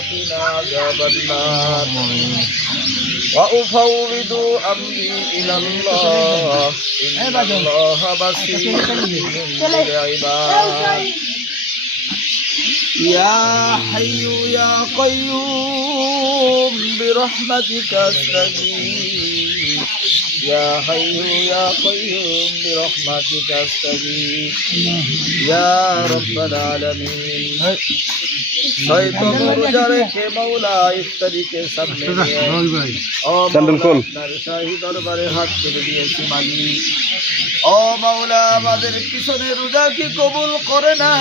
وقنا عذاب النار وأفوض أمري إلى الله إن الله بصير بالعباد يا حي يا قيوم برحمتك أستغيث يا حي يا قيوم برحمتك أستغيث يا رب العالمين শয়তান রোজা রেখে মাওলা ইফতারিকে সামনে নিয়ে ও মাওলা শাহী দরবারে হাত তুলে দিয়েছি মালিক ও মাওলা আমাদের পিছনের রোজা কি কবুল করে না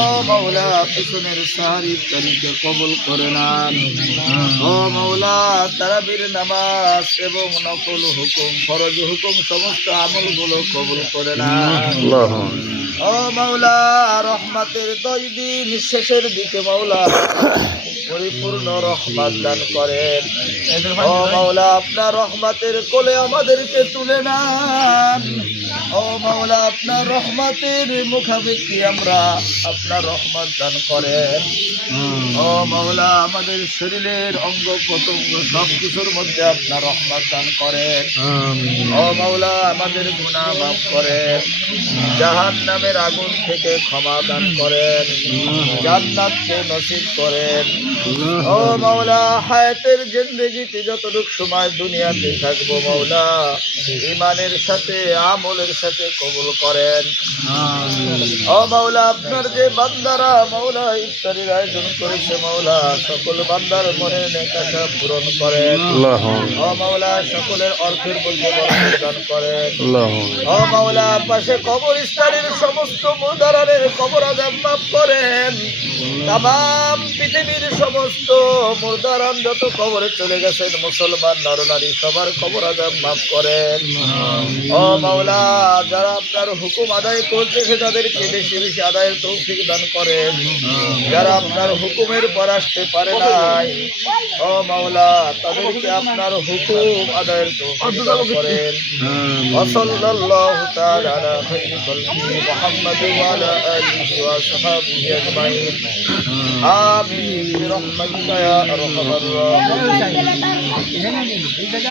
ও মাওলা পিছনের সাহারি ইফতারিকে কবুল করে না ও মাওলা তারাবির নামাজ এবং নফল হুকুম ফরজ হুকুম সমস্ত আমলগুলো কবুল করে না ও মাওলা রহমতের 10 দিন শেষের দিকে মাওলা পরিপূর্ণ রহমত দান করেন ও মাওলা আপনার রহমতের কোলে আমাদেরকে তুলে নেন ও মাওলা আপনার রহমতের মুখাপেক্ষি আমরা আপনার রহমত দান করেন ও মাওলা আমাদের শরীরের অঙ্গ প্রত্যঙ্গ সবকিছুর মধ্যে আপনার রহমত দান করেন ও মাওলা আমাদের গুনাহ মাফ করেন জাহান্নামের আগুন থেকে ক্ষমা দান করেন জান্নাতকে নসিব করেন ও মাওলা হায়াতের জিন্দেগিতে যতটুকু সময় দুনিয়াতে থাকবো মাওলা ঈমানের সাথে আমলের সাথে কবুল করেন ও মাওলা আপনার যে বান্দারা মাওলা ইফতারির আয়োজন করেছে মাওলা সকল বান্দার মনের নেক আশা পূরণ করেন ও মাওলা সকলের অর্থের মধ্যে বরকত দান করেন ও মাওলা পাশে কবরস্থানের সমস্ত মুর্দারের কবর আযাব মাফ করেন তামাম পৃথিবীর সমস্ত মুর্দারান যত কবরে চলে গেছেন মুসলমান নরনারী সবার কবর আযাব মাফ করেন ও মাওলা যারা আপনার হুকুম আদায় করতেছে তাদেরকে বেশি বেশি আদায়ের তৌফিক দান করেন যারা আপনার হুকুমের পর আসতে পারে নাই ও মাওলা তাদেরকে আপনার হুকুম আদায়ের তৌফিক দান করেন সাল্লাল্লাহু তাআলা আলা খায়রি খালকি মুহাম্মদ ওয়া আলা আলিহি ওয়া সাহবিহি আজমাইন আমিন বিরহমাতিকা ইয়া আরহামার রাহিমিন।